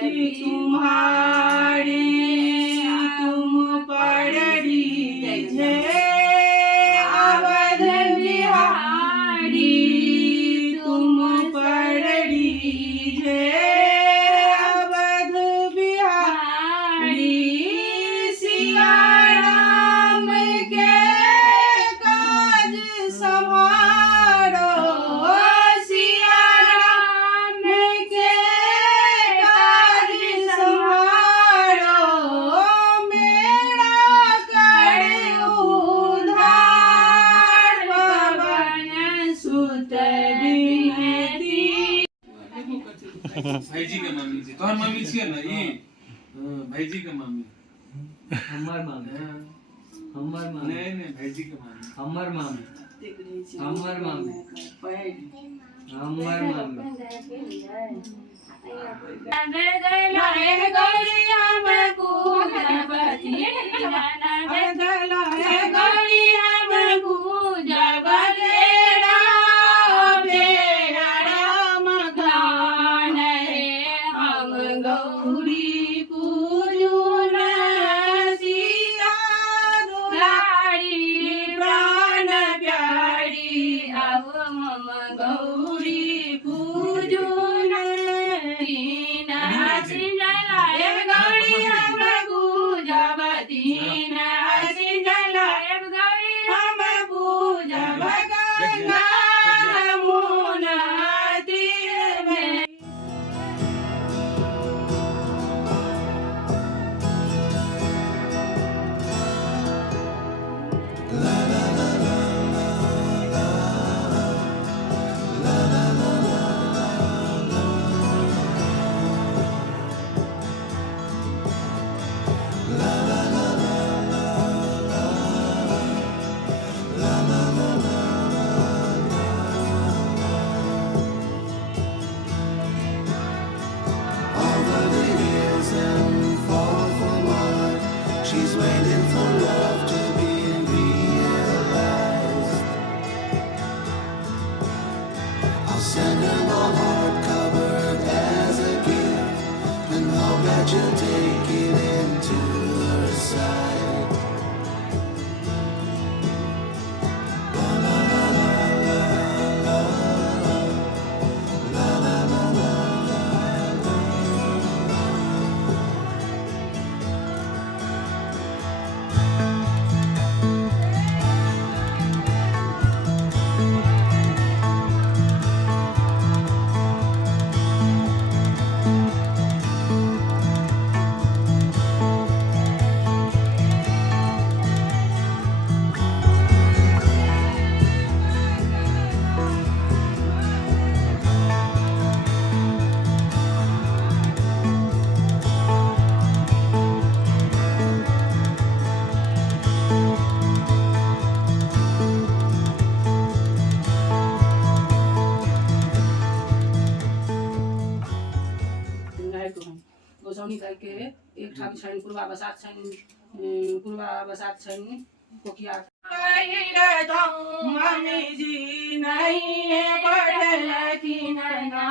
कि तुम्हारी तुम पड़री जे अवध बिहारी तुम पड़री जे अवध बिहारी सिया राम के काज संवारो सिया राम के काज संवारो मेरा करे उधार पवन सुत बिनती। भाईजी के मामी जी तोहर मामी छियै ना ई भाईजी के मामी हमर मामी नहीं नहीं भाईजी के मामी हमर मामी हमर मामी हमर मामी गौरी पूजन दीना सिंजलाय गौरी हम पूजब दीना सिंजलाय गौरी हम पूजब गंगा यमुना तीर में। She's waiting for love to be realized. I'll send her my heart covered as a gift and hope that you'll take it into her side. La la la la la la la la la la. गोसाउनी करके एक ठाक छैन पूर्वा बसात छैन कोकिया mummy जी नहीं पढ़ल की नैना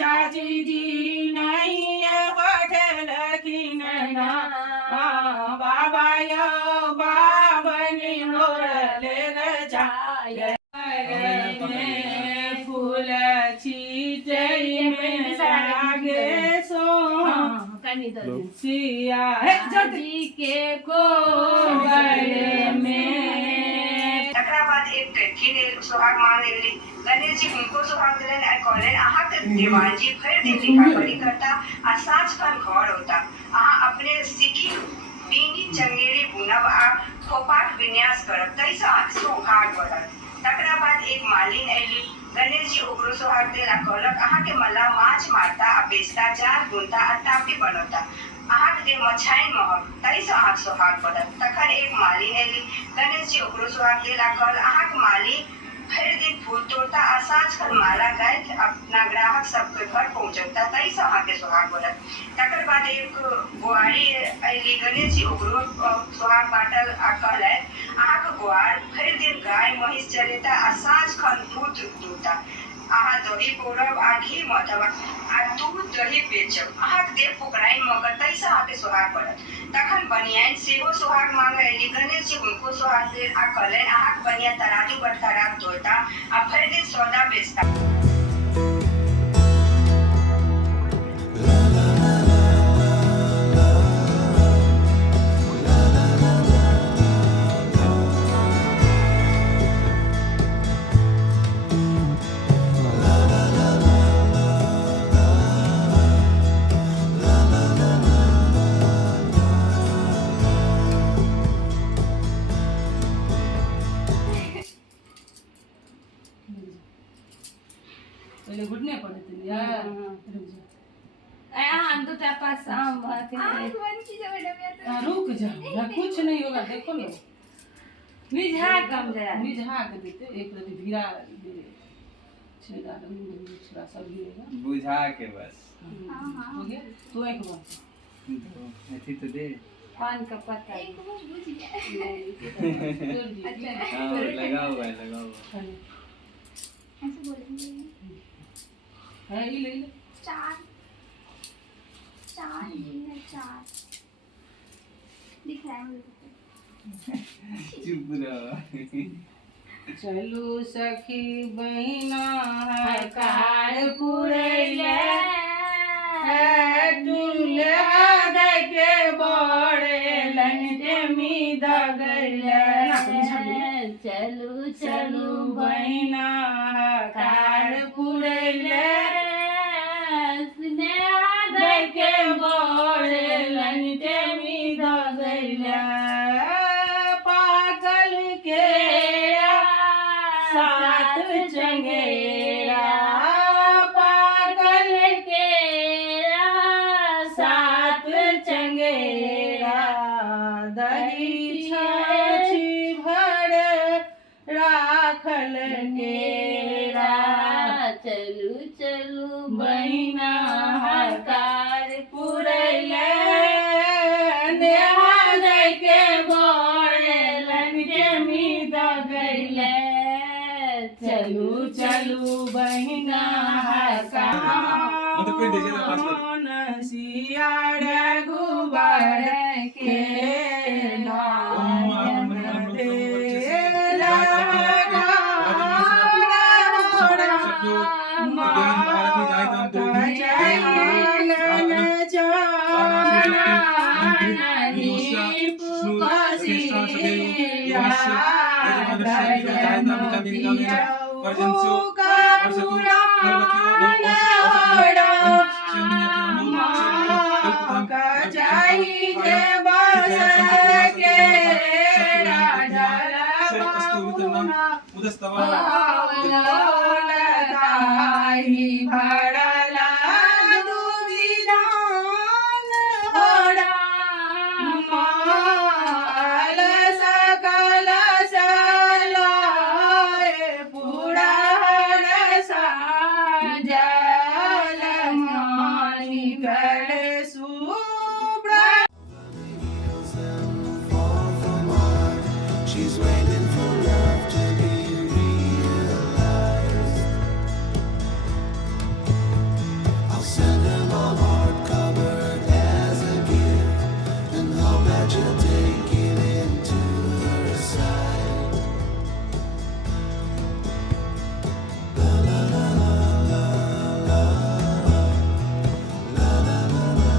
चाची जी नहीं पढ़ल की नैना बाबा यो बाबनी मोरले गजाय फूल छीटे में लागे सो सिया जी के को बड़े में। तकरा बाद एक फिर सुहाग मान लेली गणेश जी उनको सुहाग दिलन आ कहलन आहा त देवान जी भर दिन लिखा पढ़ी करता आ साँझ खन घर होता आहा अपने सीखी बीनी चंगेरी बुनब आ खोपाट विन्यास करब तैसा सुहाग बढ़ल। तकरा बाद एक मालिन ऐली गणेश जी ओकरो सुहाग दिला कहलक आहा के मल्ला माछ मारता आ बेचता जाल बुनता आ टापी बनौता आहा के मछाइन महक तैसा आहा सुहाग बढ़ल। तखन एक मालिन ऐली गणेश जी ओकरो सुहाग दिला कहल आहा के माली भर दिन फूल तोड़ता आ साँझ खन माला गाय के अपना ग्राहक सबके घर पहुंचता तैसा आहा के सुहाग बढ़ल। तकर बाद एक बुआरी ऐली गणेश जी ओकरो सुहाग बाटल आ कहले आहा के बुआर भर दिन गाय महिष चरेता आ साँझ खन दूध दूता अहाँ दही पौरब आ घी मथब आ दूध दही बेचब अहाँके देह फुकराइन मगर तैसे अहाँके सोहाग पड़त तखन बनियाइन सेहो सोहाग मांगे अयली गणेश जी हुनको सोहाग देल आ कहलनि अहाँके बनिया तराजू बटखराब धोता आ भरि दिन सौदा बेचता पहले घुटने पड़े थे यार रुक जा दूटा पास आम भाते रुक जा ना कुछ नहीं होगा देखो ना मिझा कम जरा मिझा के देते एक रति भीरा दे छेदा थोड़ा सा गिरेगा बुझा के बस हो गया तो एक बार ऐसी तो दे पान का पत्ता हाँ लगा हुआ है लगा हुआ ऐसे बोलेंगे है ये ले ले चार चार चार दिख रहा है मुझे चुप रहो चलू सखी बहिना कार पुरैले दुल्हे आदे के बड़े लंटे मी दगैले चलू चलू बहिना कार पुरैले दे के बड़े लंटे मी दगैले पागल के साथ चंगेरा पागल के साथ चंगेरा दही छाछी भर राखल केरा चलू चलू बहिना हकार पुरैले नेहा दे के बड़े लंके मी दगैले चलू चलू बहिना मतलब कोई देखे ना पास कर सियाड़ गुबार के नाम दे She's waiting for love to be realized. I'll send her my heart covered as a gift and hope that you'll take it into her side. La la la la la la la la la la la.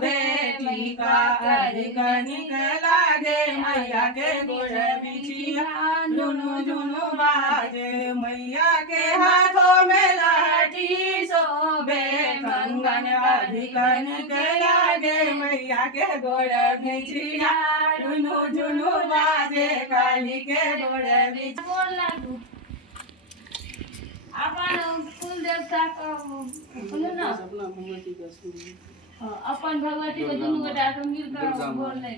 बेटी का अधिक निक लागे मैया के गोड़ बिछिया झुनु झुनु बाजे मैया के हाथों में लाठी शोभे कंगन अधिक निक लागे मैया के गोड़ बिछिया झुनु झुनु बाजे काली के गोड़ बिछिया। बोल लागू अपन कुल देवता का सुनो ना अपना भगवती का सुन अपन भगवती को दुनू गोटा के मिलकर बोल नहीं